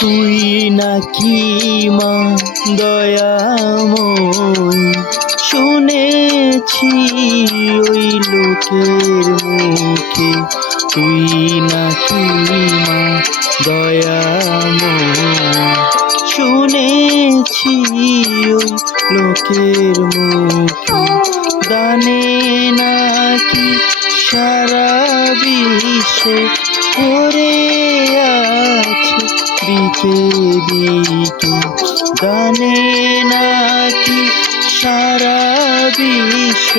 তুই নাকি মা দয়াময়ী, শুনেছি ওই লোকের মুখে। তুই নাকি মা দয়াময়ী, শুনেছি ওই লোকের মুখে। দানে নাকি সারা বিশ্ব ভরে আছে দিকে দিকে। দানে নাকি সারা বিশ্ব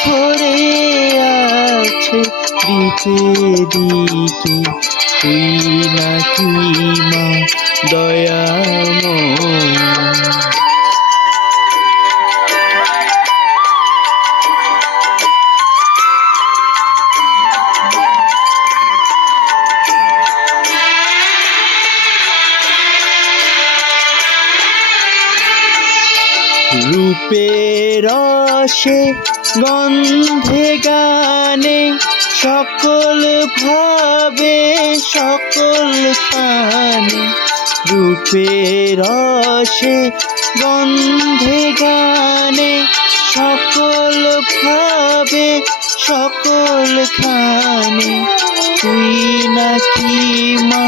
ভরে আছে দিকে দিকে। তুই নাকি মা দয়াময়ী। রূপের রসে গন্ধে গানে সকল ভাবে সকল খানে। রূপের রসে গন্ধে গানে সকল ভাবে সকল খানে। তুই নাকি মা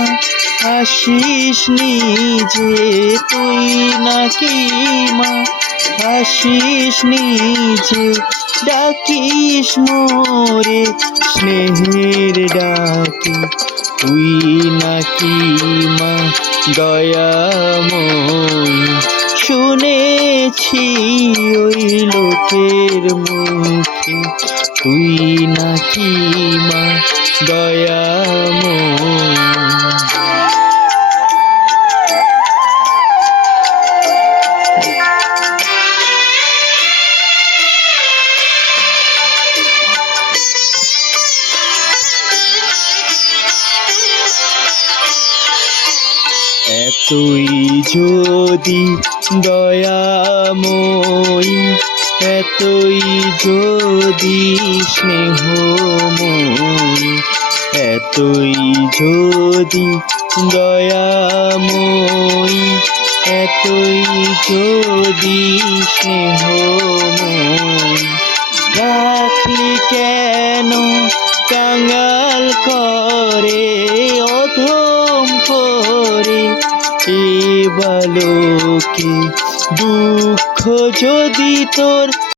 আসিস নিজে, তুই নাকি মা আসিস নিজে। ডাকিস মোরে স্নেহের ডাকে। তুই নাকি মা দয়াময়ী, শুনেছি ওই লোকের মুখে। তুই নাকি মা দয়াময়ী। এতই যদি দয়াময়ী, এতই যদি স্নেহময়ী, এতই যদি দয়াময়ী, এতই যদি স্নেহময়ী। রাখলি কেন কাঙাল করে অধম করে এ বালকে? দুঃখ যদি তোর